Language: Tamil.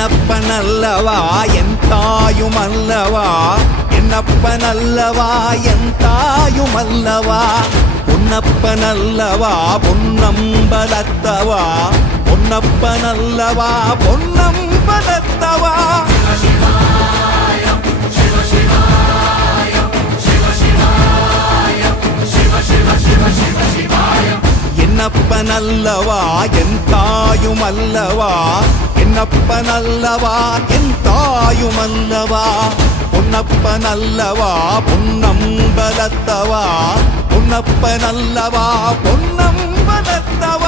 என்னப்பனல்லவா என் தாயுமல்லவா, என்னப்பனல்லவா என் தாயுமல்லவா, பொன்னப்பனல்லவா பொன்னம்பலத்தவா, பொன்னப்பனல்லவா பொன்னம்பலத்தவா. என்னப்பனல்லவா என் தாயுமல்லவா, என்னப்பனல்லவா என் தாயுமல்லவா, பொன்னப்பனல்லவா பொன்னம்பலத்தவா, பொன்னப்பனல்லவா பொன்னம்பலத்தவா.